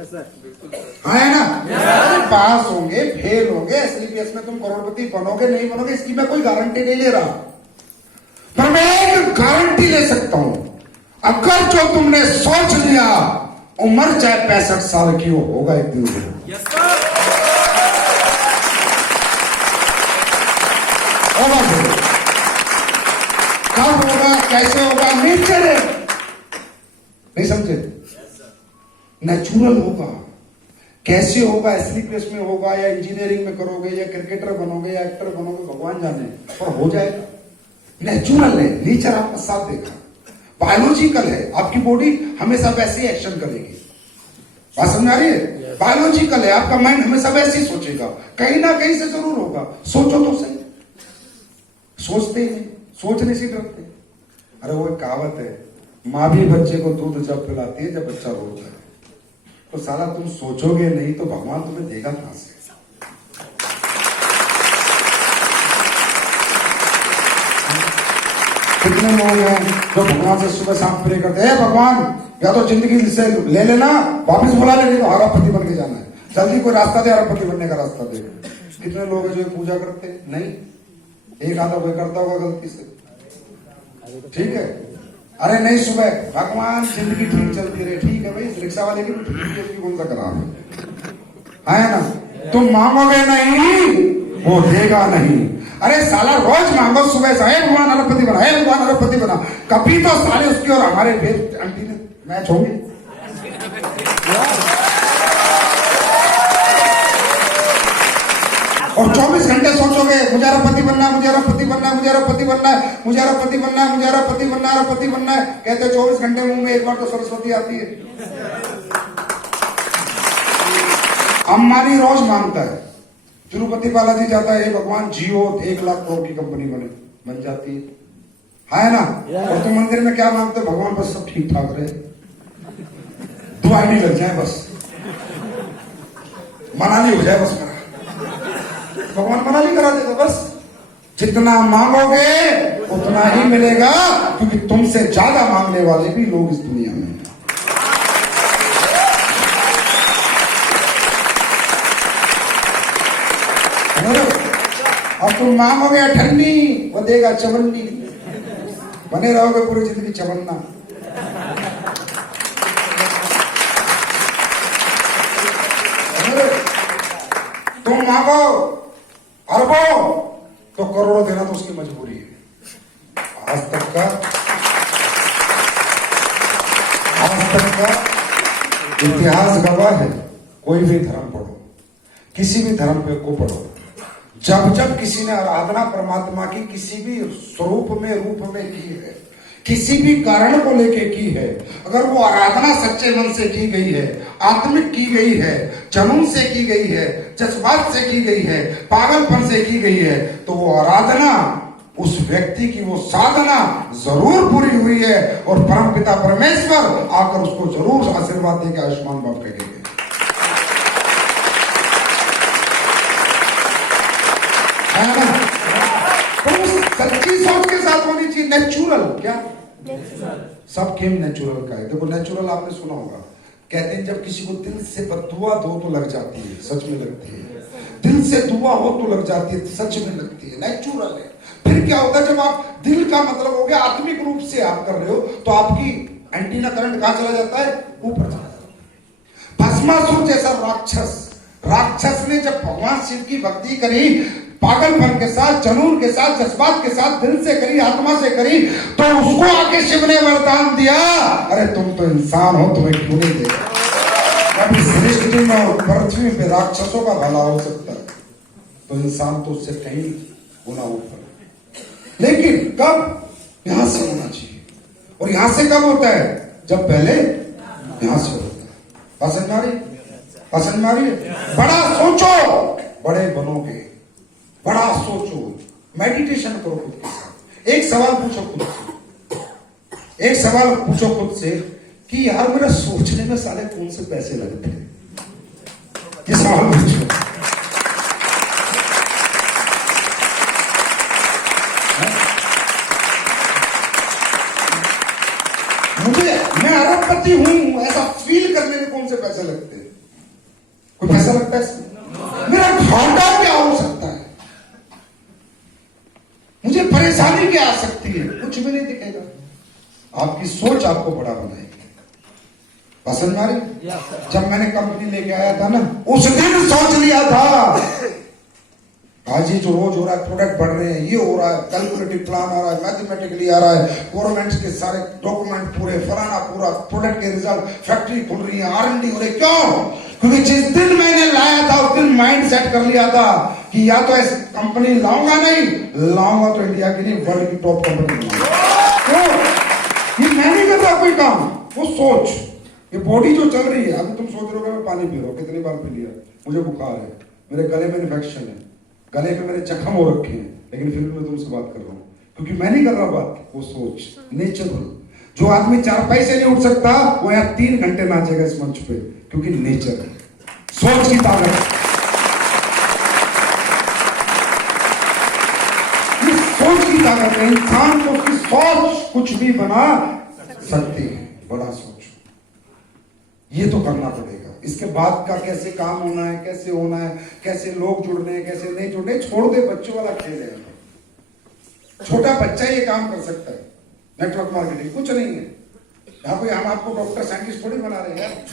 है ना? पास होंगे, फेल होंगे, एसलीपीएस में तुम करोड़पति बनोगे नहीं बनोगे इसकी मैं कोई गारंटी नहीं ले रहा, पर मैं एक गारंटी ले सकता हूं, अगर जो तुमने सोच लिया उम्र चाहे 65 साल की हो, होगा एक दिन होगा। कब होगा, कैसे होगा, नेचर है, नहीं समझे? नेचुरल होगा। कैसे होगा, एसलीपीएस में होगा या इंजीनियरिंग में करोगे या क्रिकेटर बनोगे या एक्टर बनोगे, भगवान जाने, पर हो जाएगा। नेचुरल है, नेचर आपका साथ देगा। बायोलॉजिकल है, आपकी बॉडी हमेशा वैसे ही एक्शन करेगी। बात समझ आ रही है? बायोलॉजिकल है, आपका माइंड हमेशा वैसे ही सोचेगा, कहीं ना कहीं से जरूर होगा। सोचो तो सही, सोचते ही नहीं, सोचने से डरते। अरे वो एक कहावत है, माँ भी बच्चे को दूध जब पिलाती है जब बच्चा रोता है। तो साला तुम सोचोगे नहीं तो भगवान तुम्हें देगा कहां से? कितने लोग हैं जो भगवान से सुबह शाम प्रे करते हैं, भगवान या तो जिंदगी से ले लेना, वापस बुला ले, नहीं तो अरबपति बन के जाना है, जल्दी कोई रास्ता दे, अरबपति बनने का रास्ता दे। कितने लोग हैं जो पूजा करते हैं? नहीं, एक आधा कोई करता होगा गलती से, ठीक है। अरे नहीं, सुबह भगवान जिंदगी ठीक चलती रहे, ठीक है भाई, रिक्शा वाले की भी ठीक, कौन सा खराब है ना? तुम मांगोगे नहीं वो देगा नहीं। अरे साला रोज मांगो सुबह से, हे भगवान अरबपति बना, हे भगवान अरबपति बना, कभी तो साले उसकी और हमारे आंटी ने मैच होंगे। और 24 घंटे सोचोगे मुझे अरबपति बनना है, मुझे अरबपति बनना है, मुझे अरबपति बनना है, मुझे अरबपति बनना है, मुझे अरबपति बनना है, अरबपति बनना है। कहते 24 घंटे मुंह में एक बार तो सरस्वती आती है। अंबानी रोज मांगता है, तिरुपति बालाजी जाता है, भगवान जियो 1 लाख करोड़ की कंपनी बन जाती है ना? और तुम मंदिर में क्या मांगते हो? भगवान बस सब ठीक ठाक रहे, दुआ नहीं लग जाए, बस मनाली हो जाए, बस मेरा भगवान मनाली करा देगा। बस जितना मांगोगे उतना ही मिलेगा, क्योंकि तुमसे ज्यादा मांगने वाले भी लोग इस दुनिया में हैं। अब तुम मांगोगे ठंडी, वो देगा चवन्नी, बने रहोगे पूरी जिंदगी चवन्ना। तुम मांगो अरबों तो करोड़ों देना तो उसकी मजबूरी है। आज तक का इतिहास गवाह है, कोई भी धर्म पढ़ो, किसी भी धर्म पे को पढ़ो, जब जब किसी ने आराधना परमात्मा की किसी भी स्वरूप में रूप में की है, किसी भी कारण को लेके की है, अगर वो आराधना सच्चे मन से की गई है, आत्मिक की गई है, जुनून से की गई है, जज्बात से की गई है, पागलपन से की गई है, तो वो आराधना, उस व्यक्ति की वो साधना जरूर पूरी हुई है, और परमपिता परमेश्वर आकर उसको जरूर आशीर्वाद देकर आयुष्मान भव कहेंगे। तो सच्ची सोच के साथ होनी चाहिए, नेचुरल। क्या सब गेम नेचुरल का है। देखो नेचुरल आपने सुना होगा, कहते हैं जब किसी को दिल से बददुआ दो तो लग जाती है, सच में लगती है। दिल से दुआ हो तो लग जाती है, सच में लगती है, नेचुरल है। फिर क्या होता है, जब आप दिल का मतलब हो गया आत्मिक रूप से आप कर रहे हो, तो आपकी एंटीना करंट कहां चला जाता है? ऊपर चला जाता है। भस्मासुर जैसा राक्षस ने जब भगवान शिव की भक्ति करी, पागलपन के साथ, जुनून के साथ, जज्बात के साथ, दिल से करी, आत्मा से करी, तो उसको आके शिव ने वरदान दिया, अरे तुम तो इंसान हो, तुम्हें क्यों नहीं देगा? कभी सृष्टि में और पृथ्वी पे राक्षसों का भला हो सकता है, तो इंसान तो उससे कहीं गुना ऊपर। लेकिन कब? यहां से होना चाहिए। और यहां से कब होता है? जब पहले यहां से होता है। पसंद मारी बड़ा सोचो, बड़े बनोगे। बड़ा सोचो, मेडिटेशन करो खुद के साथ। एक सवाल पूछो खुद से कि यार मेरा सोचने में साले कौन से पैसे लगते हैं? ये सवाल पूछो। मैं अरबपति हूं ऐसा फील करने में कौन से पैसे लगते हैं? कोई पैसा लगता है इसमें? मेरा घाटा क्या हो सकता है, मुझे परेशानी क्या आ सकती है, कुछ भी नहीं दिखेगा। आपकी सोच आपको बड़ा बनाएगी। पसंद आ रही? जब मैंने कंपनी लेके आया था ना, उस दिन सोच लिया था आज ये जो रोज हो रहा है, प्रोडक्ट बढ़ रहे हैं, ये हो रहा है, कैलकुलेटिव प्लान आ रहा है, मैथमेटिकली आ रहा है, गवर्नमेंट के सारे डॉक्यूमेंट पूरे, फलाना पूरा, प्रोडक्ट के रिजल्ट, फैक्ट्री खुल रही है, R&D हो रही है। क्यों? क्योंकि जिस दिन मैंने लाया था उस दिन माइंड सेट कर लिया था कि या तो ऐसी कंपनी लाऊंगा, नहीं लाऊंगा तो इंडिया की नहीं वर्ल्ड की टॉप कंपनी लाऊंगा। ये मैं नहीं कर रहा कोई काम, वो सोच। ये बॉडी जो चल रही है, अभी तुम सोच रहे हो मैं पानी पी रहा हूँ, कितनी बार पी लिया, मुझे बुखार है, मेरे गले में इन्फेक्शन है, गले पे मेरे जख्म हो रखे हैं, लेकिन फिर भी मैं तुमसे बात कर रहा हूँ, क्योंकि मैं नहीं कर रहा बात, वो सोच, नेचर। जो आदमी 4 पैसे नहीं उठ सकता वो यहाँ 3 घंटे नाचेगा इस मंच पे, क्योंकि नेचर है, सोच की ताकत। इस सोच की ताकत है, इंसान को उसकी सोच कुछ भी बना सकती है। बड़ा सोच, ये तो करना पड़ेगा। इसके बाद का कैसे काम होना है, कैसे होना है, कैसे लोग जुड़ने हैं, कैसे नहीं जुड़ने, छोड़ दे, बच्चों वाला खेल है। छोटा बच्चा ये काम कर सकता है, नेटवर्क मार्केटिंग कुछ नहीं है। यहाँ कोई हम आपको डॉक्टर साइंटिस्ट थोड़ी बना रहे हैं,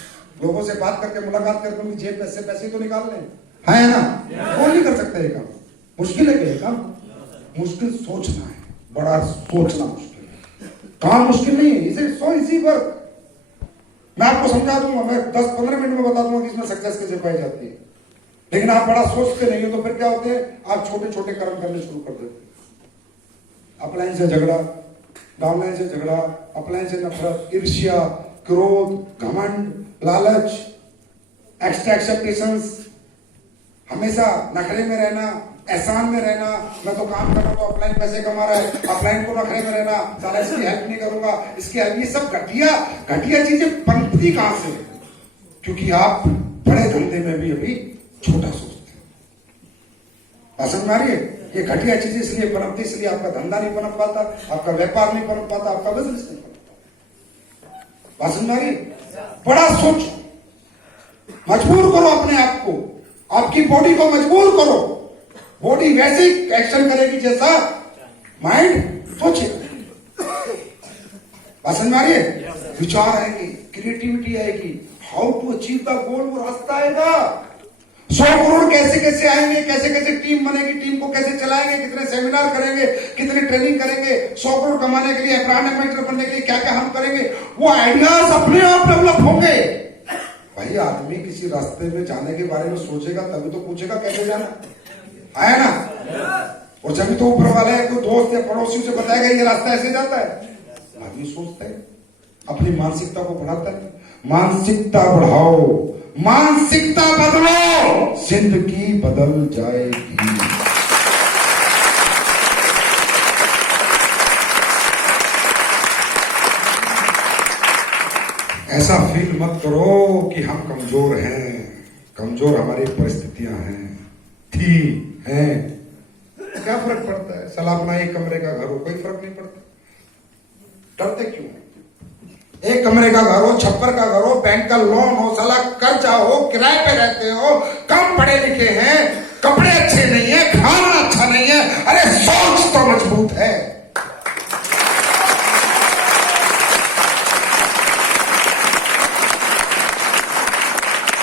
लोगों से बात करके, मुलाकात करके उनकी जेब में से पैसे तो निकाल लें, है ना? वो नहीं कर सकता ये काम, मुश्किल है। ये काम मुश्किल सोचना है, बड़ा सोचना मुश्किल है, काम मुश्किल नहीं है। इसे सो इसी वर्क मैं आपको समझा दूंगा, मैं 10-15 मिनट में बता दूंगा कि इसमें सक्सेस कैसे पाई जाती है, लेकिन आप बड़ा सोचते नहीं हो तो फिर क्या होते हैं, आप छोटे छोटे कर्म करने शुरू कर देते हैं। अपलाइन से झगड़ा, डाउनलाइन से झगड़ा, अपलाइन से नफरत, ईर्ष्या, क्रोध, घमंड, लालच, एक्स्ट्रा एक्सेप्टेशंस, हमेशा नखरे में रहना, एहसान में रहना, मैं तो काम कर रहा हूं तो अपलाइन पैसे कमा रहा है, अपलाइन को नखरे में रहना, साला इसकी हेल्प नहीं करूंगा, इसकी हेल्प, ये सब घटिया चीजें पनपती कहां से? क्योंकि आप बड़े धंधे में भी अभी छोटा सोचते हैं। पसंद आ रही है? ये घटिया चीजें इसलिए पनपती, इसलिए आपका धंधा नहीं पनप पाता, आपका व्यापार नहीं पनप पाता, आपका बिजनेस नहीं पनप पाता। पसंद आ रही है? बड़ा सोचो, मजबूर करो अपने आप को, आपकी बॉडी को मजबूर करो। बॉडी वैसे एक्शन करेगी जैसा माइंड सोचेगा। पसंद आ रही है? विचार आएंगे, क्रिएटिविटी आएगी, how to achieve the goal, वो रास्ता आएगा। 100 करोड़ कैसे कैसे आएंगे, कैसे कैसे टीम बनेगी, टीम को कैसे चलाएंगे, कितने सेमिनार करेंगे, कितने ट्रेनिंग करेंगे, 100 करोड़ कमाने के लिए, ब्रांड एम्बेसडर बनने के लिए क्या क्या हम करेंगे, वो आइडियाज अपने आप डेवलप होंगे। भाई आदमी किसी रास्ते में जाने के बारे में सोचेगा तभी तो पूछेगा कैसे जाना है ना। और जब तो ऊपर वाले कोई दोस्त या पड़ोसी से बताएगा ये रास्ता ऐसे जाता है, आदमी सोचता है, अपनी मानसिकता को बढ़ाता है। मानसिकता बढ़ाओ, मानसिकता बदलो, जिंदगी बदल जाएगी। ऐसा फील मत करो कि हम कमजोर हैं, कमजोर हमारी परिस्थितियां हैं, थी हैं, क्या फर्क पड़ता है? साला अपना एक कमरे का घर हो, कोई फर्क नहीं पड़ता, डरते क्यों? एक कमरे का घर हो, छप्पर का घर हो, बैंक का लोन हो, साला कर्जा हो, किराए पे रहते हो, कम पढ़े लिखे हैं, कपड़े अच्छे नहीं है, खाना अच्छा नहीं है, अरे सोच तो मजबूत है।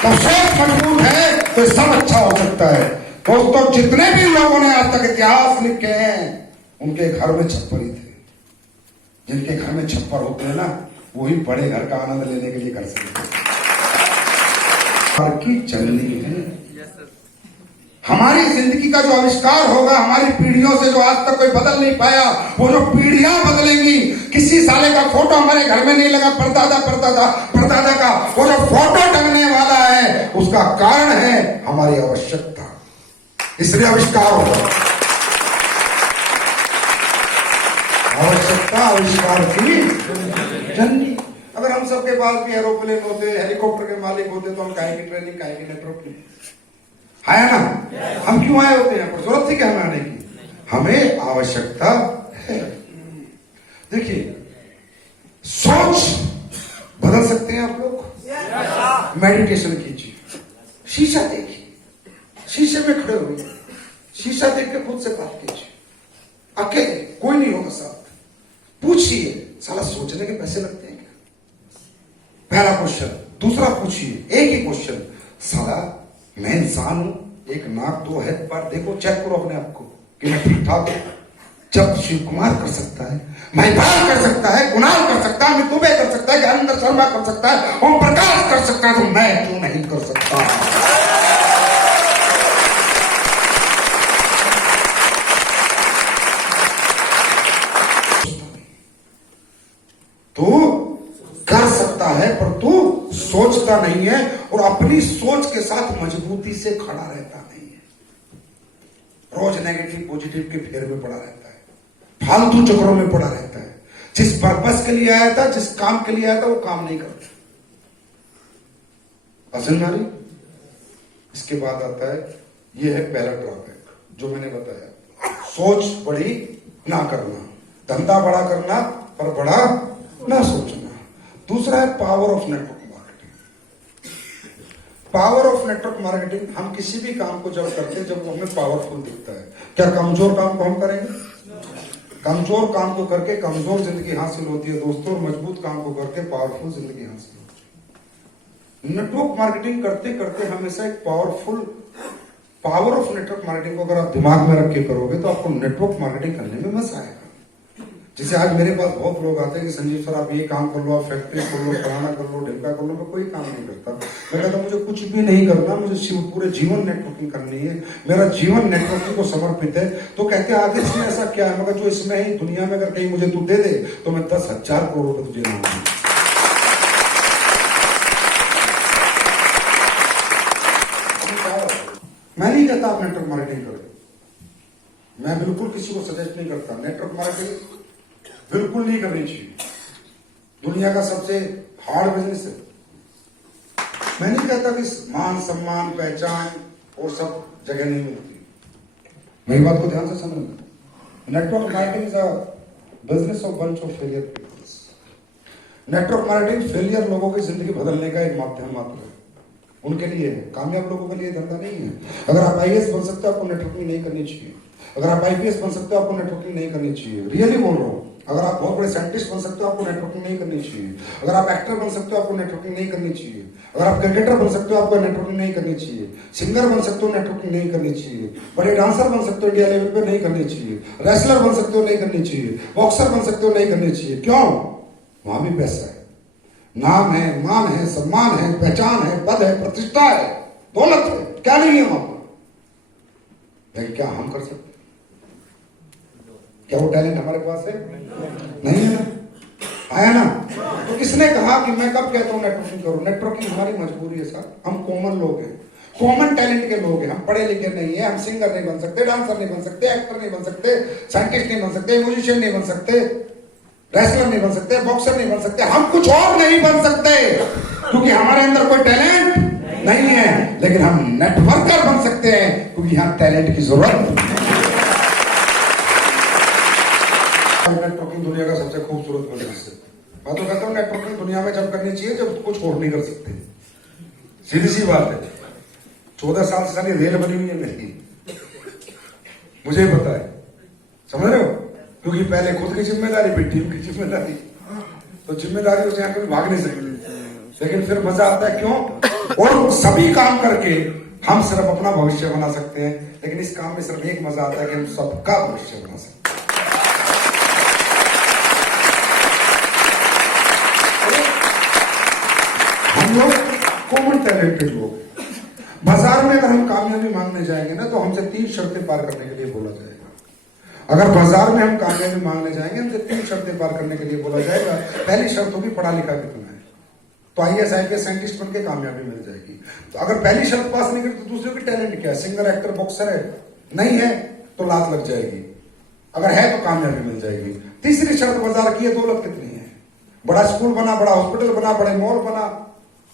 तो सोच मजबूत है तो सब अच्छा हो सकता है। दोस्तों, जितने भी लोगों ने आज तक इतिहास लिखे हैं उनके घर में छप्पर ही थे। जिनके घर में छप्पर होते हैं ना, वही बड़े घर का आनंद लेने के लिए कर सकते हैं। की चलनी है हमारी जिंदगी का जो आविष्कार होगा, हमारी पीढ़ियों से जो आज तक कोई बदल नहीं पाया, वो जो पीढ़ियां बदलेंगी। किसी साले का फोटो हमारे घर में नहीं लगा, परदादा का वो जो फोटो टंगने वाला है, उसका कारण है हमारी आवश्यकता, इसलिए आविष्कार होगा। आवश्यकता आविष्कार की जननी। अगर हम सबके पास भी एरोप्लेन होते, हेलीकॉप्टर के मालिक होते, तो हम काहे की ट्रेनिंग, काहे की नेटवर्क है ना? हम क्यों आए होते हैं? पर जरूरत थी क्या हमें आने की? हमें आवश्यकता है। देखिए, सोच बदल सकते हैं आप लोग। मेडिटेशन कीजिए, शीशा देखिए, शीशे में खड़े हुए, शीशा देख के खुद से बात कीजिए, अकेले, कोई नहीं होगा साथ। पूछिए, साला सोचने के पैसे लगते हैं क्या? पहला क्वेश्चन। दूसरा पूछिए, एक ही क्वेश्चन, साला मैं इंसान हूं, एक नाक दो है, पर देखो, चेक करो अपने आप को कि मैं ठीक ठाक हूं। जब शिव कुमार कर सकता है, महिपाल कर सकता है, कुणाल कर सकता है, दुबे कर सकता है, ज्ञानेंद्र शर्मा कर सकता है, ओम प्रकाश कर सकता है, तो मैं क्यों नहीं कर सकता? तू कर सकता है, पर तू सोचता नहीं है, और अपनी सोच के साथ मजबूती से खड़ा रहता नहीं है। रोज नेगेटिव पॉजिटिव के फेर में पड़ा रहता है, फालतू चक्रों में पड़ा रहता है। जिस पर्पस के लिए आया था, जिस काम के लिए आया था, वो काम नहीं करता। असनमारी। इसके बाद आता है, ये है पहला ड्रॉबैक जो मैंने बताया, सोच बड़ी ना करना, धंधा बड़ा करना पर बड़ा ना सोचना। दूसरा है power of network marketing. Power of network marketing, हम किसी भी काम को जब करते हैं, जब वो हमें पावरफुल दिखता है। क्या कमजोर काम को हम करेंगे? कमजोर काम को करके कमजोर जिंदगी हासिल होती है दोस्तों, और मजबूत काम को करके पावरफुल जिंदगी हासिल होती है। नेटवर्क मार्केटिंग करते करते हमेशा एक पावर ऑफ नेटवर्क मार्केटिंग को अगर आप दिमाग में रख के करोगे, तो आपको नेटवर्क मार्केटिंग करने में मजा आएगा। जैसे आज मेरे पास बहुत लोग आते हैं कि संजीव सर आप ये काम कर लो, आप फैक्ट्री खोल लो, फलाना कर लो, ढिमका कर लो। मैं कोई काम नहीं करता। मैं कहता मुझे कुछ भी नहीं करना, मुझे पूरे जीवन नेटवर्किंग करनी है, मेरा जीवन नेटवर्किंग को समर्पित है। तो कहते हैं आगे इसमें ऐसा क्या है? मगर जो इसमें है दुनिया में, अगर कहीं मुझे तू दे दे तो मैं 10,000 करोड़ रुपए तुझे दूंगा। मैं नहीं कहता आप नेटवर्क मार्केटिंग करो, मैं बिल्कुल किसी को सजेस्ट नहीं करता। नेटवर्क मार्केटिंग बिल्कुल नहीं करनी चाहिए, दुनिया का सबसे हार्ड बिजनेस है। मैं नहीं कहता कि मान सम्मान पहचान और सब जगह नहीं मिलती, मेरी बात को ध्यान से समझना। Network marketing is a business of bunch of failure peoples. Network marketing failure लोगों की जिंदगी बदलने का एक माध्यम मात्र है, उनके लिए है, कामयाब लोगों के लिए धंधा नहीं है। अगर आप आईएएस बन सकते हो, आपको नेटवर्किंग नहीं करनी चाहिए। अगर आप आईपीएस बन सकते हो, आपको नेटवर्किंग नहीं करनी चाहिए। रियली बोल रहा हूं। अगर आप बहुत बड़े साइंटिस्ट बन सकते हो, आपको नेटवर्किंग नहीं करनी चाहिए। अगर आप एक्टर बन सकते हो, आपको नेटवर्किंग नहीं करनी चाहिए। अगर आप क्रिकेटर बन सकते हो, आपको नेटवर्किंग नहीं करनी चाहिए। सिंगर बन सकते हो, नेटवर्किंग नहीं करनी चाहिए। बड़े डांसर बन सकते हो, इंडिया लेवल पे नहीं करनी चाहिए। रेसलर बन सकते हो, नहीं करनी चाहिए। बॉक्सर बन सकते हो, नहीं करनी चाहिए। क्यों? वहां भी पैसा है, नाम है, मान है, सम्मान है, पहचान है, पद है, प्रतिष्ठा है, दौलत है। क्या नहीं है वहां पर? लेकिन क्या हम कर सकते? क्या वो टैलेंट हमारे पास है? नहीं है ना? आया ना? तो किसने कहा कि मैं कब कहता हूं नेटवर्किंग करो? नेटवर्किंग हमारी मजबूरी है सर। हम कॉमन लोग हैं, कॉमन टैलेंट के लोग हैं, हम पढ़े लिखे नहीं है। हम सिंगर नहीं बन सकते, डांसर नहीं बन सकते, एक्टर नहीं बन सकते, साइंटिस्ट नहीं बन सकते, म्यूजिशियन नहीं बन सकते, रेसलर नहीं बन सकते, बॉक्सर नहीं बन सकते, हम कुछ और नहीं बन सकते, क्योंकि हमारे अंदर कोई टैलेंट नहीं है। लेकिन हम नेटवर्कर बन सकते हैं, क्योंकि यहां टैलेंट की जरूरत है। नेटवर्किंग दुनिया का सबसे खूबसूरत बिजनेस है। मैं तो कहता हूँ नेटवर्किंग दुनिया में जब करनी चाहिए जब कुछ और नहीं कर सकते। सीधी सी बात है। 14 साल से सारी रेल बनी हुई है मेरी, मुझे पता है, समझ रहे हो? क्योंकि पहले खुद की जिम्मेदारी, फिर टीम की जिम्मेदारी, तो जिम्मेदारी उसे कभी भाग नहीं सकती। लेकिन फिर मजा आता है, क्यों? और सभी काम करके हम सिर्फ अपना भविष्य बना सकते हैं, लेकिन इस काम में सिर्फ एक मजा आता है कि हम सबका भविष्य बना सकते हैं। हम लोग कॉमन टैलेंटेड लोग। बाजार में अगर हम कामयाबी मांगने जाएंगे ना, तो हमसे 3 शर्तें पार करने के लिए बोला जाएगा। अगर बाजार में हम कामयाबी मांगने जाएंगे, हमसे 3 शर्तें पार करने के लिए बोला जाएगा। पहली शर्त होगी पढ़ा लिखा कितना है, तो आईएएस आईपीएस साइंटिस्ट बन के कामयाबी मिल जाएगी। तो अगर पहली शर्त पास नहीं करी, तो दूसरे की टैलेंट क्या है? सिंगर, एक्टर, बॉक्सर है? नहीं है तो लात लग जाएगी, अगर है तो कामयाबी मिल जाएगी। तीसरी शर्त बाजार की है, दौलत कितनी है? बड़ा स्कूल बना, बड़ा हॉस्पिटल बना, बड़े मॉल बना,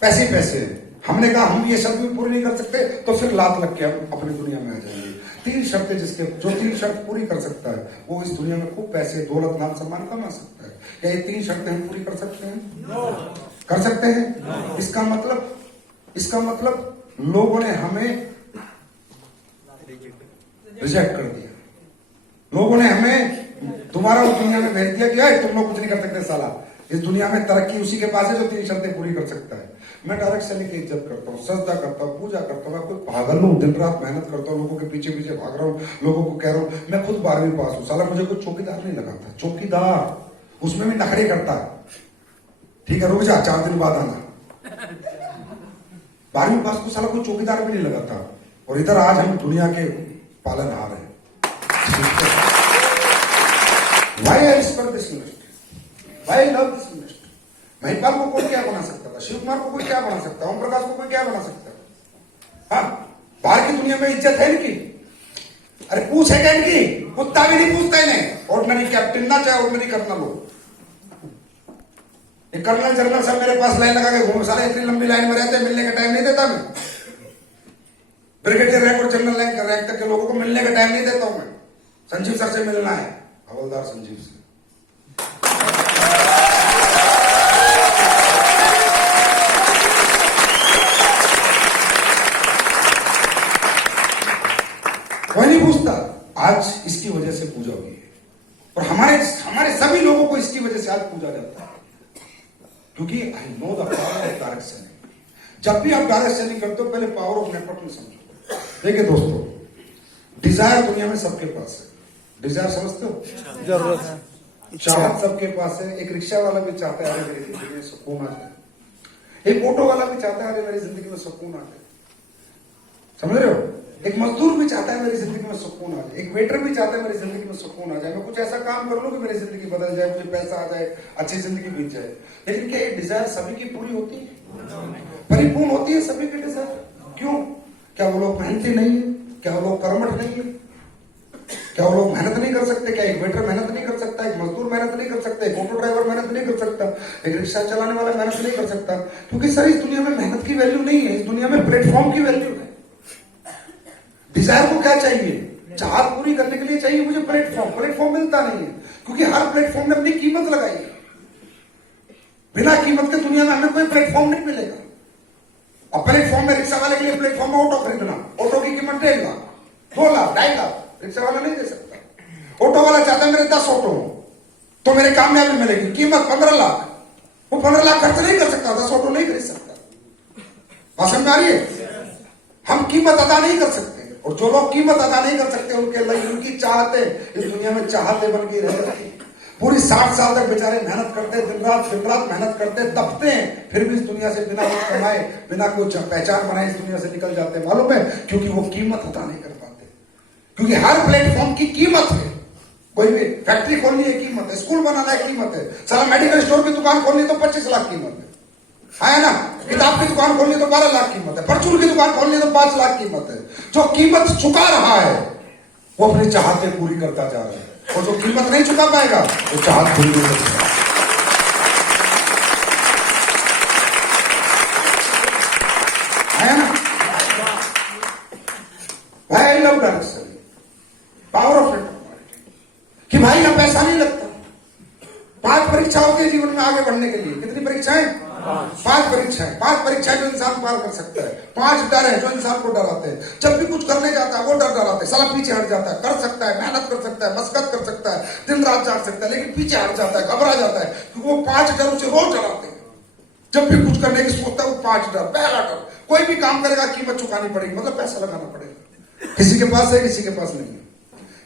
पैसे पैसे। हमने कहा हम ये शर्त भी पूरी नहीं कर सकते, तो फिर लात लग के हम अपनी दुनिया में आ जाएंगे। 3 शर्तें जो 3 शर्त पूरी कर सकता है, वो इस दुनिया में खूब पैसे, दौलत, नाम, सम्मान कमा सकता है। क्या ये 3 शर्तें हम पूरी कर सकते हैं? कर सकते हैं। इसका मतलब लोगों ने हमें रिजेक्ट कर दिया, लोगों ने हमें दोबारा उस दुनिया में भेज दिया कि यार तुम लोग कुछ नहीं कर सकते साला, इस दुनिया में तरक्की उसी के पास है जो 3 शर्तें पूरी कर सकता है। मैं डायरेक्ट सेलिंग की इज्जत करता हूँ, सजदा करता हूँ, पूजा करता हूँ, मैं कोई पागल हूँ, दिन रात मेहनत करता हूँ, लोगों के पीछे पीछे भाग रहा हूँ, लोगों को कह रहा हूँ। मैं खुद 12वीं पास हूँ, साला मुझे कोई चौकीदार नहीं लगाता, चौकीदार उसमें भी नखरे करता है, ठीक है रुक जा 4 दिन बाद आना। 12वीं पास को साला कोई चौकीदार भी नहीं लगाता, और इधर आज हम दुनिया के पालनहार हैं। Why I respect this industry? Why I love this industry? Mahipal को कोई क्या बना सकता था, शिव कुमार को कोई क्या बना सकता, ओम प्रकाश को कोई क्या बना सकता। हाँ, बाहर की दुनिया में इज्जत है इनकी, अरे पूछ है क्या इनकी, कुत्ता भी नहीं पूछता इन्हें। ऑर्डिनरी कैप्टन ना चाहे ऑर्डिनरी कर्नल हो, ये कर्नल जनरल सब मेरे पास लाइन लगा के घूम, साले इतनी लंबी लाइन में रहते, मिलने का टाइम नहीं देता मैं। ब्रिगेडियर रैंक और जनरल रैंक तक के लोगों को मिलने का टाइम नहीं देता हूं मैं। संजीव सर से मिलना है, हवलदार संजीव से। कोई नहीं पूछता, आज इसकी वजह से पूजा हुई है, और हमारे सभी लोगों को इसकी वजह से आज पूजा जाता है, क्योंकि I know the power of direct selling. जब भी आप डायरेक्ट सेलिंग करते हो पहले पावर ऑफ नेटवर्क में समझो। देखिए दोस्तों, डिजायर दुनिया में सबके पास है, डिजायर समझते हो, जरूरत, चाहत सबके पास है। एक रिक्शा वाला भी चाहता है अरे मेरी जिंदगी में सुकून आ जाए, एक ऑटो वाला भी चाहता है अरे मेरी जिंदगी में सुकून आ जाए, समझ रहे हो। एक मजदूर भी चाहता है मेरी जिंदगी में सुकून आ जाए, एक वेटर भी चाहता है मेरी जिंदगी में सुकून आ जाए, मैं कुछ ऐसा काम कर लूं कि मेरी जिंदगी बदल जाए, मुझे पैसा आ जाए, अच्छी जिंदगी बीत जाए। लेकिन क्या ये डिजायर सभी की पूरी होती है, परिपूर्ण होती है सभी की डिजायर? क्यों? क्या वो लोग मेहनती नहीं है? क्या वो लोग कर्मठ नहीं है? क्या वो लोग मेहनत नहीं कर सकते? क्या एक वेटर मेहनत नहीं कर सकता, एक मजदूर मेहनत नहीं कर सकता, एक ऑटो ड्राइवर मेहनत नहीं कर सकता, एक रिक्शा चलाने वाला मेहनत नहीं कर सकता? क्योंकि सर इस दुनिया में मेहनत की वैल्यू नहीं है, इस दुनिया में प्लेटफॉर्म की वैल्यू है। डिजायर को क्या चाहिए? चाहत पूरी करने के लिए चाहिए मुझे प्लेटफॉर्म। प्लेटफॉर्म मिलता नहीं है, क्योंकि हर प्लेटफॉर्म ने अपनी कीमत लगाई है। बिना कीमत के दुनिया में हमें कोई प्लेटफॉर्म नहीं मिलेगा। और प्लेटफॉर्म में रिक्शा वाले के लिए प्लेटफॉर्म में ऑटो खरीदना, ऑटो की कीमत 1.5 लाख, 2 लाख, 2.5 लाख रिक्शा वाला नहीं दे सकता। ऑटो वाला चाहता है मेरे 10 ऑटो हो तो मेरे कामयाबी मिलेगी, कीमत 15 लाख, वो 15 लाख खर्च नहीं कर सकता, 10 ऑटो नहीं खरीद सकता। समझ में आ रही है? हम कीमत अदा नहीं कर सकते, और जो लोग कीमत अदा नहीं कर सकते उनके लिए उनकी चाहते इस दुनिया में चाहते बन के रह जाती है। पूरी 60 साल तक बेचारे मेहनत करते, दिन रात मेहनत करते, दबते हैं, फिर भी इस दुनिया से बिना कुछ कमाए, बिना कुछ पहचान बनाए इस दुनिया से निकल जाते हैं। मालूम है? क्योंकि वो कीमत अदा नहीं कर पाते, क्योंकि हर प्लेटफॉर्म की कीमत है। कोई भी फैक्ट्री खोलनी है कीमत है, स्कूल बनाना है कीमत है, सारा मेडिकल स्टोर की दुकान खोलनी तो 25 लाख कीमत है ना, किताब की दुकान खोलनी तो 12 लाख कीमत है, परचून की दुकान खोलनी तो 5 लाख कीमत है। जो कीमत चुका रहा है वो अपनी चाहतें पूरी करता जा रहा है, और जो कीमत नहीं चुका पाएगा वो चाहत पूरी नहीं करेगा। है ना? भाई I love direct selling, power of network कि भाई यहां पैसा नहीं लगता। 5 परीक्षा होती है जीवन में आगे बढ़ने के लिए। कितनी परीक्षाएं? 5 परीक्षाएं। 5 परीक्षाएं जो इंसान पार कर सकता है। 5 डर है जो इंसान को डराते हैं। जब भी कुछ करने जाता है वो डर डराते हैं, साला पीछे हट जाता है, कर सकता है, मेहनत कर सकता है, मशक्कत कर सकता है, दिन रात जाग सकता है, लेकिन पीछे हट जाता है, घबरा जाता है, क्योंकि वो 5 डर उसे रोज डराते हैं। जब भी कुछ करने की सोचता है वो 5 डर। पहला डर, कोई भी काम करेगा कीमत चुकानी पड़ेगी, मतलब पैसा लगाना पड़ेगा। किसी के पास है, किसी के पास नहीं है।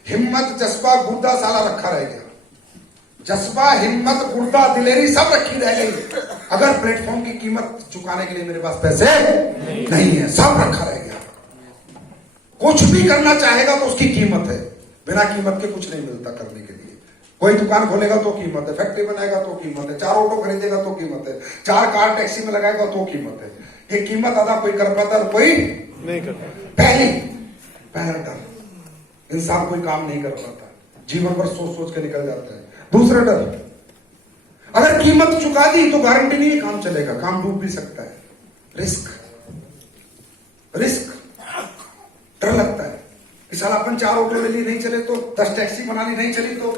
हिम्मत, जज्बा, गुर्दा साला रखा रह गया। जज्बा, हिम्मत, गुर्दा, दिलेरी सब रखी रह गई। अगर प्लेटफॉर्म की कीमत चुकाने के लिए मेरे पास पैसे नहीं है, सब रखा रह गया। कुछ भी करना चाहेगा तो उसकी कीमत है, बिना कीमत के कुछ नहीं मिलता करने के लिए। कोई दुकान खोलेगा तो कीमत है, फैक्ट्री बनाएगा तो कीमत है, 4 ऑटो खरीदेगा तो कीमत है, 4 कार टैक्सी में लगाएगा तो कीमत है। ये कीमत अदा कोई कर पाता है, कोई नहीं कर पाता। पहला डर, इंसान कोई काम नहीं कर पाता, जीवन भर सोच सोच के निकल जाता है। दूसरा डर, अगर कीमत चुका दी तो गारंटी नहीं है काम चलेगा, काम डूब भी सकता है। रिस्क, डर लगता है कि साला अपन 4 ऑटो ले ली नहीं चले तो, 10 टैक्सी बना ली नहीं चली तो,